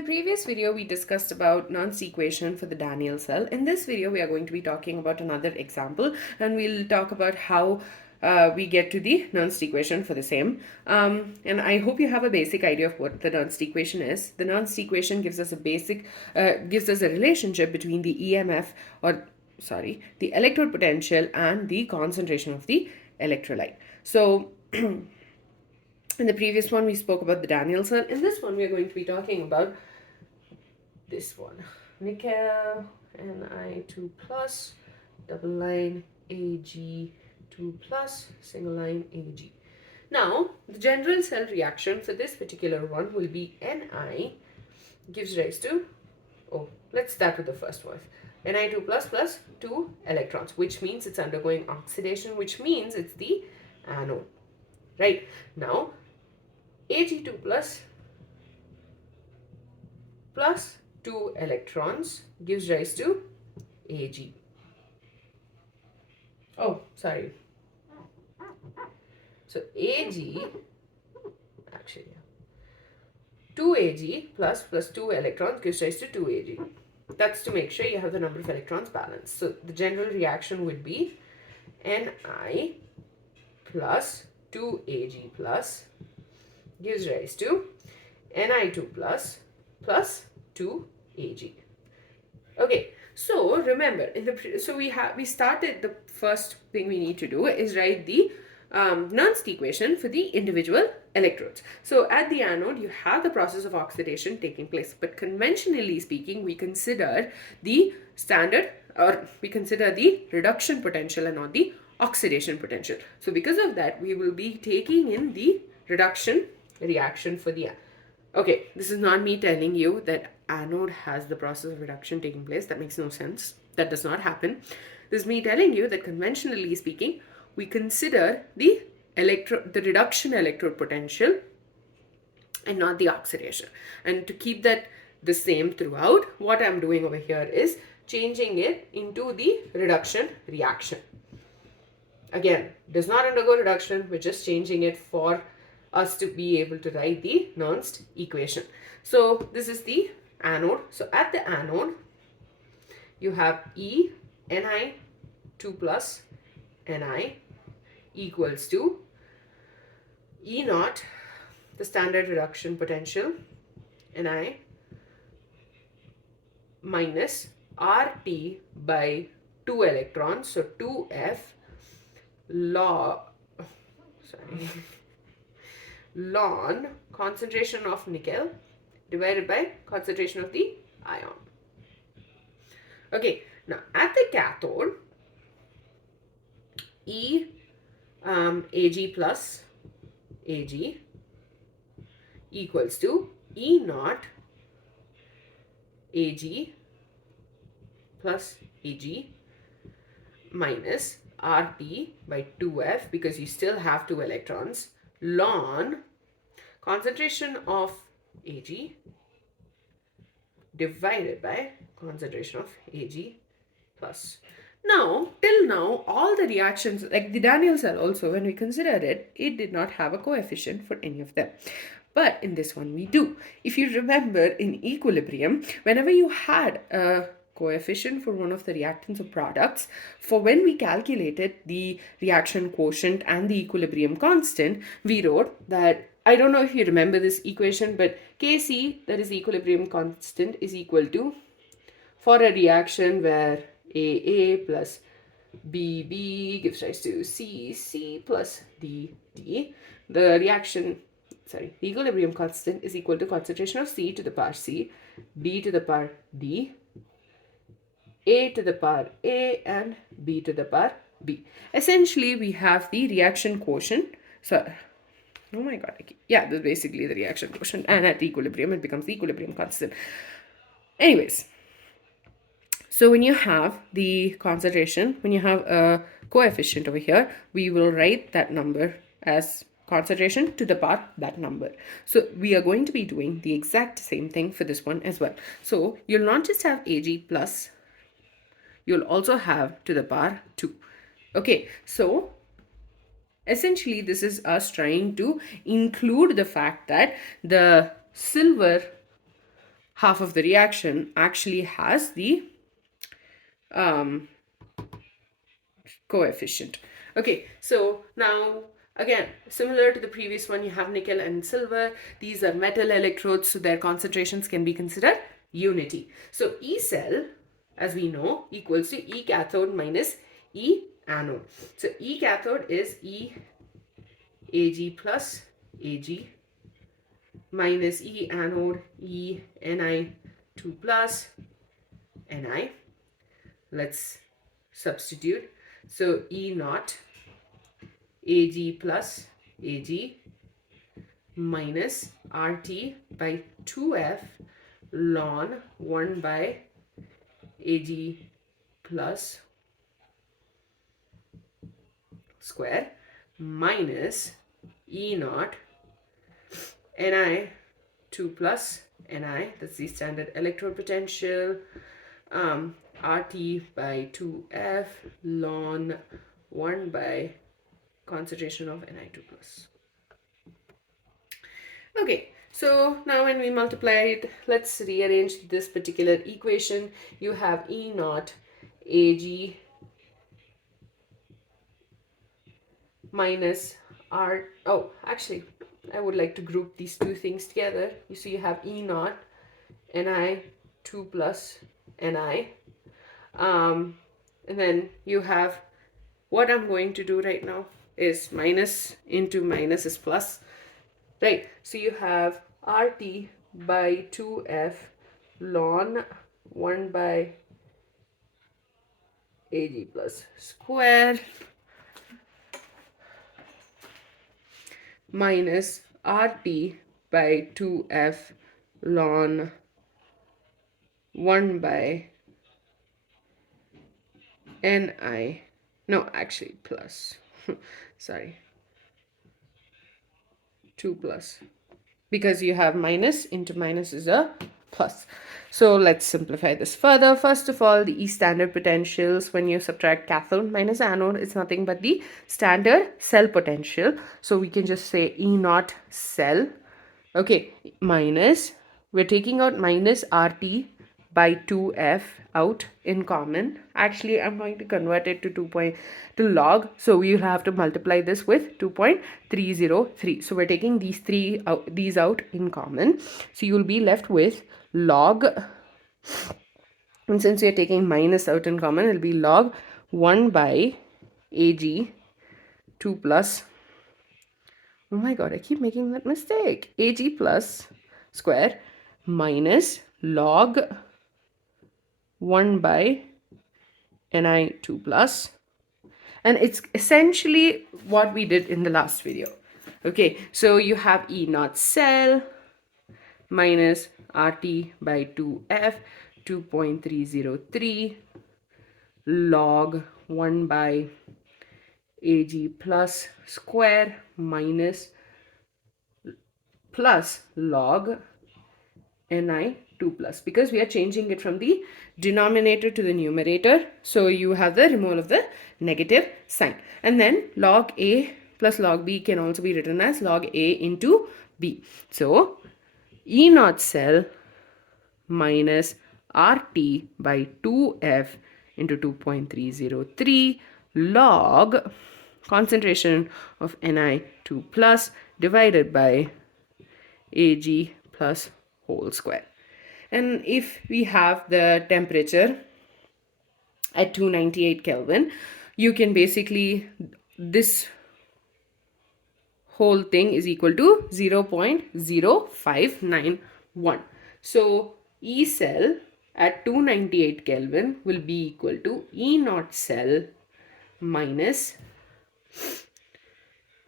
the previous video, we discussed about Nernst equation for the Daniell cell. In this video, we are going to be talking about another example, and we'll talk about how we get to the Nernst equation for the same. And I hope you have a basic idea of what the Nernst equation is. The Nernst equation gives us a relationship between the EMF, the electrode potential and the concentration of the electrolyte. So in the previous one, we spoke about the Daniell cell. In this one, we are going to be talking about this one. Nickel, Ni2 plus, double line, Ag2 plus, single line, Ag. Now, the general cell reaction for this particular one will be Ni gives rise to, let's start with the first one. Ni2 plus 2 electrons, which means it's undergoing oxidation, which means it's the anode. Right? Now, Ag2 plus 2 electrons gives rise to Ag. So Ag, 2Ag plus 2 electrons gives rise to 2Ag. That's to make sure you have the number of electrons balanced. So the general reaction would be Ni plus 2Ag plus gives rise to Ni2 plus 2Ag. Okay, so remember, we started, the first thing we need to do is write the Nernst equation for the individual electrodes. So at the anode, you have the process of oxidation taking place, but conventionally speaking, we consider the reduction potential and not the oxidation potential. So because of that, we will be taking in the reduction reaction for the okay, this is not me telling you that anode has the process of reduction taking place. That makes no sense. That does not happen. This is me telling you that conventionally speaking, we consider the reduction electrode potential and not the oxidation. And to keep that the same throughout, what I'm doing over here is changing it into the reduction reaction. Again, does not undergo reduction. We're just changing it for us to be able to write the Nernst equation. So this is the anode. So at the anode, you have Ni2 plus Ni equals to E naught, the standard reduction potential, Ni minus RT by 2 electrons, so 2F ln concentration of nickel divided by concentration of the ion. Okay, now at the cathode, Ag plus Ag equals to E naught Ag plus Ag minus RT by 2F, because you still have 2 electrons, ln concentration of Ag divided by concentration of Ag plus. Now, till now, all the reactions, like the Daniell cell also, when we considered it, it did not have a coefficient for any of them. But in this one, we do. If you remember, in equilibrium, whenever you had a coefficient for one of the reactants or products, for when we calculated the reaction quotient and the equilibrium constant, we wrote that, I don't know if you remember this equation, but Kc, that is equilibrium constant, is equal to, for a reaction where AA plus BB gives rise to CC plus DD, the equilibrium constant is equal to concentration of C to the power C, D to the power D, A to the power A, and B to the power B. Essentially, we have the reaction quotient. So, oh my god, yeah, that's basically the reaction quotient, and at equilibrium, it becomes the equilibrium constant. Anyways, so when you have the concentration, when you have a coefficient over here, we will write that number as concentration to the power that number. So we are going to be doing the exact same thing for this one as well. So you'll not just have Ag plus, you'll also have to the power 2. Okay, so essentially this is us trying to include the fact that the silver half of the reaction actually has the um, coefficient. Okay, so now again, similar to the previous one, you have nickel and silver. These are metal electrodes, so their concentrations can be considered unity. So E cell, as we know, equals to E cathode minus E anode. So E cathode is E Ag plus Ag minus E anode E Ni2 plus Ni. Let's substitute. So E naught Ag plus Ag minus RT by 2F ln 1 by Ag plus square minus E naught Ni 2 plus Ni, that's the standard electrode potential, RT by 2F ln 1 by concentration of Ni2 plus. Okay, so now when we multiply it, let's rearrange this particular equation. You have E naught Ag minus R. Oh, actually, I would like to group these two things together. You see, you have E naught Ni2 plus Ni. And then you have, what I'm going to do right now is minus into minus is plus, right? So you have RT by 2F ln 1 by Ag plus square minus RT by 2F ln 1 by Ni, no, actually plus, sorry, 2 plus, because you have minus into minus is a plus. So let's simplify this further. First of all, the E standard potentials, when you subtract cathode minus anode, it's nothing but the standard cell potential. So we can just say E naught cell, okay, minus, we're taking out minus RT by 2F out in common. Actually, I'm going to convert it to log, so we will have to multiply this with 2.303. So we're taking these out in common, so you'll be left with log, and since you're taking minus out in common, it'll be log 1 by Ag 2 plus, oh my god, I keep making that mistake, Ag plus square minus log 1 by Ni2 plus, and it's essentially what we did in the last video. Okay, so you have E naught cell minus RT by 2F 2.303 log 1 by Ag plus square minus plus log Ni2 plus, because we are changing it from the denominator to the numerator, so you have the removal of the negative sign. And then log A plus log B can also be written as log A into B. So E naught cell minus RT by 2F into 2.303 log concentration of Ni2 plus divided by Ag plus whole square. And if we have the temperature at 298 Kelvin, you can basically, this whole thing is equal to 0.0591. So E cell at 298 Kelvin will be equal to E naught cell minus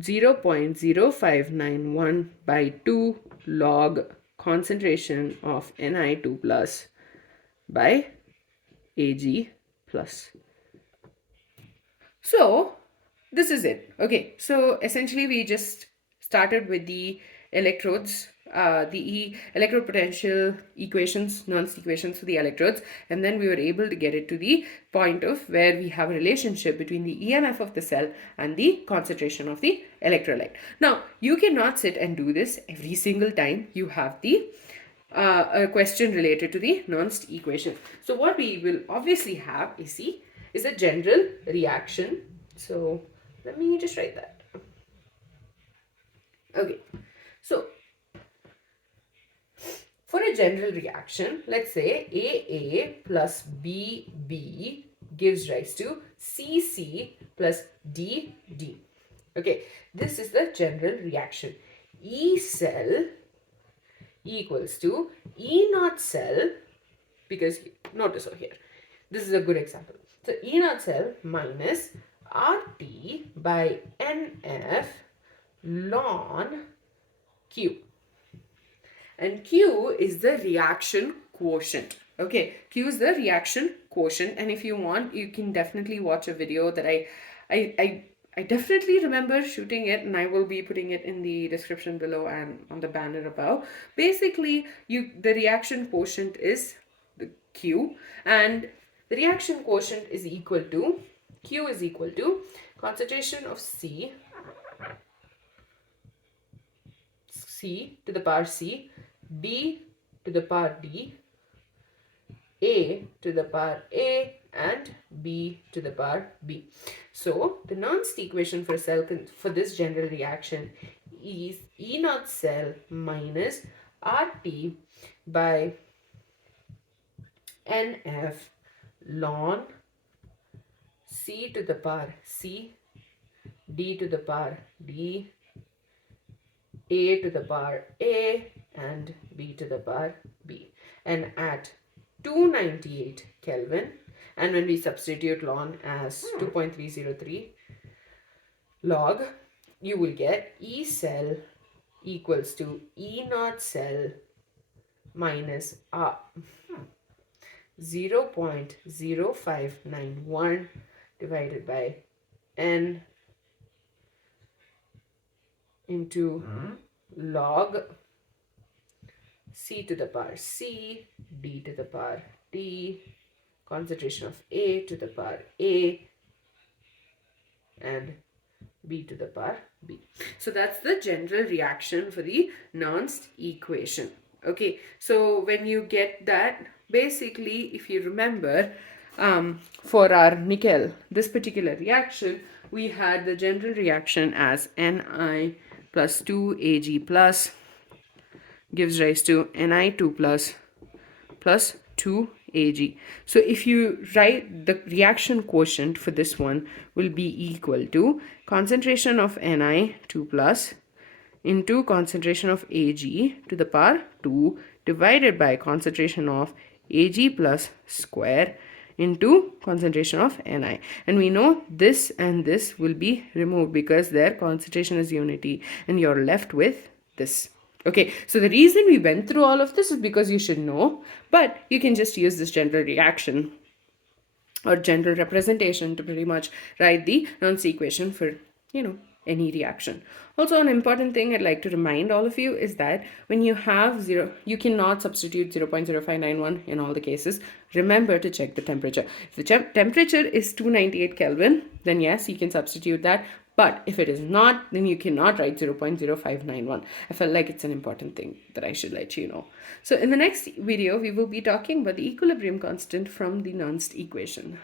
0.0591 by 2 log concentration of Ni2 plus by Ag plus. So this is it. Okay, so essentially we just started with the electrodes, the electrode potential equations, Nernst equations for the electrodes, and then we were able to get it to the point of where we have a relationship between the EMF of the cell and the concentration of the electrolyte. Now, you cannot sit and do this every single time you have the a question related to the Nernst equation. So what we will obviously have is a general reaction. So let me just write that. Okay. So for a general reaction, let's say AA plus BB gives rise to CC plus DD. Okay, this is the general reaction. E cell equals to E naught cell, because notice over here, this is a good example. So E naught cell minus RT by NF ln Q. And Q is the reaction quotient. Okay, Q is the reaction quotient, and if you want, you can definitely watch a video that I definitely remember shooting it, and I will be putting it in the description below and on the banner above. Basically, the reaction quotient is the Q, and the reaction quotient is equal to Q is equal to concentration of C to the power C, D to the power D, A to the power A, and B to the power B. So the Nernst equation for for this general reaction is E naught cell minus RT by NF ln C to the power C, D to the power D, A to the power A, and B to the power B. And at 298 Kelvin, and when we substitute ln as 2.303 log, you will get E cell equals to E naught cell minus 0.0591 divided by N into log C to the power C, D to the power D, concentration of A to the power A, and B to the power B. So that's the general reaction for the Nernst equation. Okay, so when you get that, basically, if you remember, for our nickel, this particular reaction, we had the general reaction as Ni plus 2Ag plus gives rise to Ni2 plus 2Ag. So if you write, the reaction quotient for this one will be equal to concentration of Ni2 plus into concentration of Ag to the power 2 divided by concentration of Ag plus square into concentration of Ni. And we know this and this will be removed because their concentration is unity, and you're left with this. Okay, so the reason we went through all of this is because you should know, but you can just use this general reaction or general representation to pretty much write the Nernst equation for, any reaction. Also, an important thing I'd like to remind all of you is that when you have zero, you cannot substitute 0.0591 in all the cases. Remember to check the temperature. If the temperature is 298 Kelvin, then yes, you can substitute that. But if it is not, then you cannot write 0.0591. I felt like it's an important thing that I should let you know. So in the next video, we will be talking about the equilibrium constant from the Nernst equation.